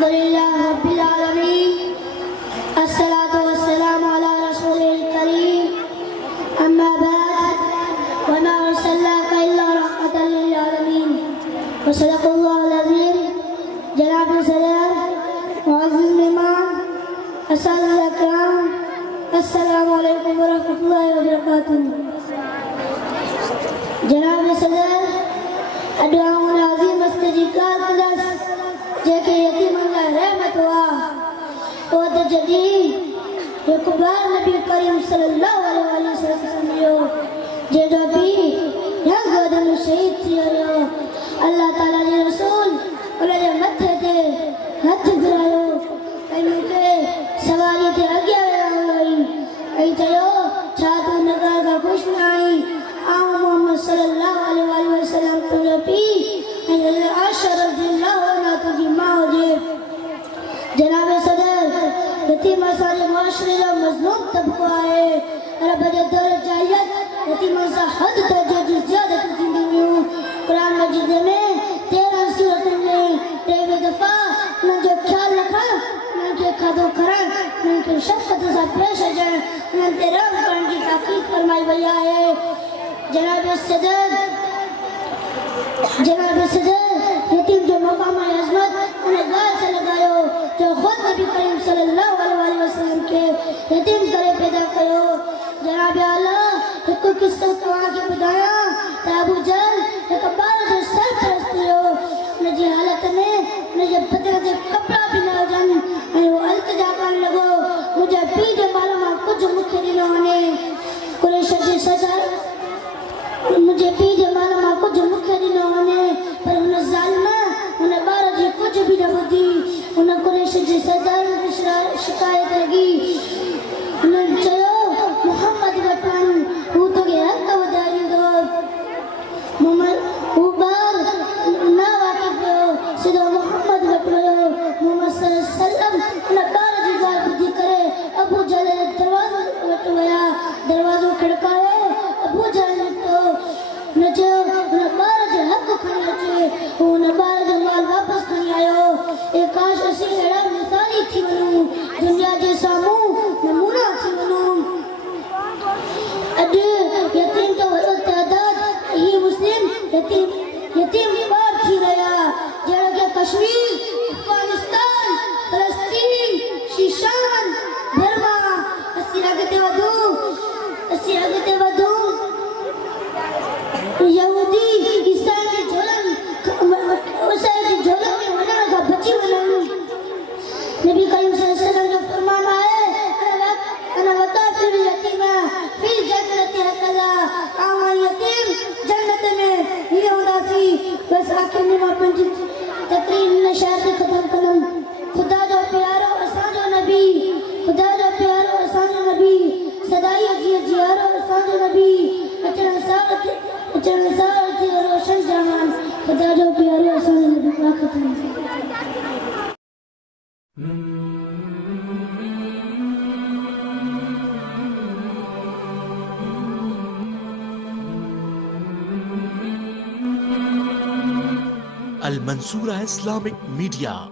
अल्हम्दुलिल्लाह रब्बिल आलमीन अस्सलातु वस्सलामु अला रसूलिल करीम अम्मा बाद व मा अरसलनाका इल्ला रहमतल लिल आलमीन व सदक़ल्लाहुल अज़ीम। जनाब सदर मुअज़्ज़िज़ मेहमान अस्सलामु अलैकुम अस्सलामु अलैकुम व रहमतुल्लाहि व बरकातुहू। जनाब सदर अदवाउन अज़ीम मस्जिद अक़दस जेके यतीमन ला रहमत हुआ वो त जॾहिं हिकु बार नबी करीम सल्लल्लाहु अलैहि वसल्लम जो जेॾो पीउ या गोदम शहीद थी वियो। अल्लाह ताला जे रसूल उनजे मथे ते हथ फिरायो ऐं मूंखे सवारी ते अॻियां विया हुई ऐं चयो छा तूं नगर खां ख़ुशि न आहीं? आऊं मोहम्मद सल्लल्लाहु अलैहि वसल्लम तुंहिंजो पीउ ऐं आयशा रज़ियल्लाहु अन्हा तुंहिंजी मां हुजे। जनाब सदर यतीम असांजे मुआशरे जो मज़लूम तबक़ो आहे। रब जे दर जायत यतीमनि सां हद दर्जे जी ज़ियादत थींदी हुयूं। क़ुरान मजीद में 13 सूरतुनि में 23 दफ़ा उन्हनि जो ख़्यालु रखणु, उन्हनि खे खाधो खाराइणु, उन्हनि खे शफ़क़त सां पेश अचणु, उन्हनि ते रहम करण जी ताक़ीद फरमाई वई आहे। जनाब सदर यतीम जो मक़ाम अज़मत उन ॻाल्हि से लगायो जो ख़ुद नबी करीम सल्लल्लाहु अलैहि वसल्लम के यतीम करे पैदा कयो। जनाब आला हिकु किस्सो तव्हांखे ॿुधायां त अबू जहल हिकु ॿार जो सरपरस्त हुयो। उनजी हालत में उनजे बदन ते कपिड़ा बि न हुजनि ऐं उहो इल्तिजा करणु लॻो मुंहिंजे पीउ जे माल मां कुझु मूंखे ॾिनो वञे। कुरैश जी सरदार मुझे पीउ जे माल मां कुझु मूंखे ॾिनो वञे पर हुन ज़ालिम हुन ॿार जी कुझु बि न ॿुधी। हुन कुरैश जे सरदार खे शिकायत लॻी। हुननि चयो मुहम्मद वटि वञ, हू तोखे हक़ वधाए ॾींदो। हू ॿार न वाक़िफ़ हुयो, सिधो मुहम्मद वटि वियो। मुहम्मद सल्लल्लाहु अलैहि वसल्लम हुन ॿार जी ॻाल्हि ॿुधी करे अबू जहल जे दरवाज़े वटि विया। दरवाज़ो खड़कायो, अबू जहल निकितो। हुन चयो हुन ॿार जो हक़ खणी अचे। हू हुन ॿार जो माल वापसि खणी आयो। ए काश असीं अहिड़ा मिसाली थी वञूं, दुनिया जे साम्हूं नमूना थी वञूं। अॼु यतीम जो वॾो तइदाद ही मुस्लिम यतीम ॿार थी रहिया जहिड़ा कि कश्मीर, अफगानिस्तान, फलस्तीन, शीशान, बर्मा। असीं अॻिते वधूं यहूदी ईसाई जी झोलनि में वञण खां बची वञनि। नबी करीम सल्लल्लाहु अलैहि वसल्लम जो फरमान आहे अना वताफिल यतीम फिल जन्नत हकदा। आऊं यतीम जन्नत में हीअं हूंदासीं। बसि आख़िर में मां पंहिंजी तक़रीर हिन शहर ते ख़तमु कंदुमि। ख़ुदा जो प्यारो असांजो नबी सदाई जियारो असांजो नबी अचण सां थी रोशन जहान। ख़ुदा जो प्यारो असांजो नबी Al Mansoura Islamic Media